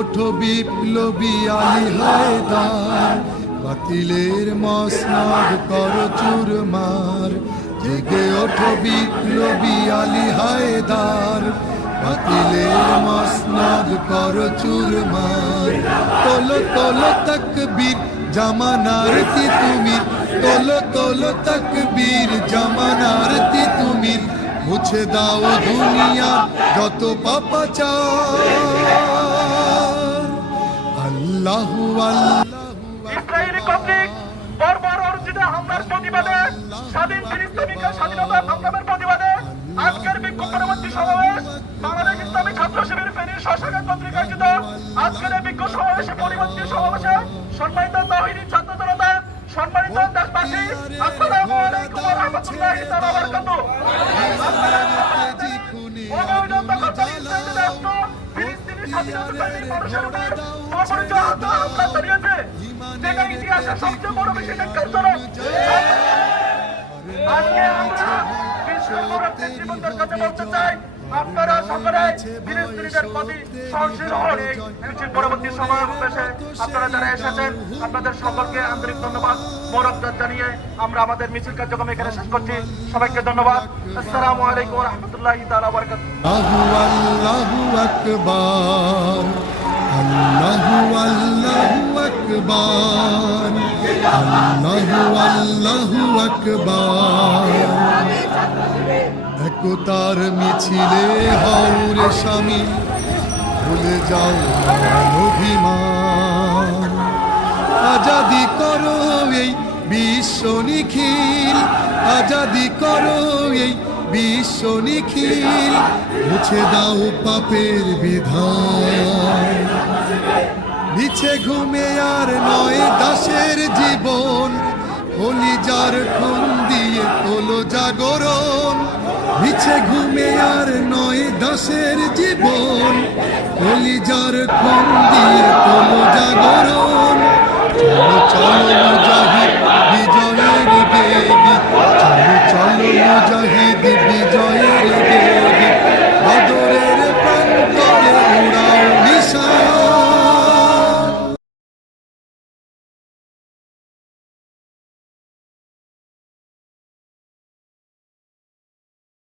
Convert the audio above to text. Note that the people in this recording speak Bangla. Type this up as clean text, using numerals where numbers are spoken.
ওঠো বিপ্লবী আলী হায়দার, বাতিলের মসনদ করো চুরমার। জেগে ওঠো বিপ্লবী আলী হায়দার, বাতিলের মসনদ করো চুরমার। তোলো তোলো তকবীর জামানার তিতুমির, তোলো তোলো তকবীর জামানার তিতুমির। মুছে দাও দুনিয়া যত পাপাচার। আল্লাহু আল্লাহু ইসরায়েলি কর্তৃক বর্বর অর্জিত হামলার প্রতিবাদে, স্বাধীন ফিলিস্তিনিকে স্বাধীনতা সংগ্রামের প্রতিবাদে আজকের বিক্ষোভ পরবর্তী সমাবেশ বাংলাদেশ ইসলামী ছাত্র শিবির ফেনীর শাখা কর্তৃক আয়োজিত আজকের এই বিক্ষোভ সমাবেশে পরবর্তী সমাবেশে সম্মানিত তাওহীদি ছাত্র জনতা, সম্মানিত দেশবাসী, আসসালামু আলাইকুম ওয়া রাহমাতুল্লাহি ওয়া বারাকাতুহু। ফিলিস্তিনি স্বাধীনতা সৈনিক মানুষের উপর অপরিচালিত হামলা চালিয়েছে, যেটা ইতিহাসের সবচেয়ে বড় বেশি ন্যাক্কারজনক। আজকে আমরা বিশ্বব্যাপী নেতৃবৃন্দের কাছে বলতে চাই, আপনারা সকলে ফিলিস্তিনিদের প্রতি সহনশীল হন। এই মিছিল পরবর্তী সমাবেশে আপনারা যারা এসেছেন আপনাদের সকলকে আন্তরিক ধন্যবাদ মোবারকবাদ জানিয়ে আমরা আমাদের মিছিল কার্যক্রম এখানে শেষ করছি। সবাইকে ধন্যবাদ। আসসালামু আলাইকুম ওয়া রাহমাতুল্লাহি তাআলা ওয়া বারাকাতুহু। আল্লাহু আকবার, আল্লাহু আল্লাহু আকবার, আল্লাহু আল্লাহু আকবার। একতার মিছিলে হও রে শামিল, ভুলে যাও অভিমান। আজাদি করো এই বিশ্ব নিখিল, আজাদি করো এই বিশ্ব নিখিল। মুছে দাও পাপের বিধান, মিছে ঘুমে আর নয় দাসের জীবন। কলিজার খুন দিয়ে তোলো জাগরণ, মিছে ঘুমে আর নয় দাসের জীবন। কলিজার খুন দিয়ে তোলো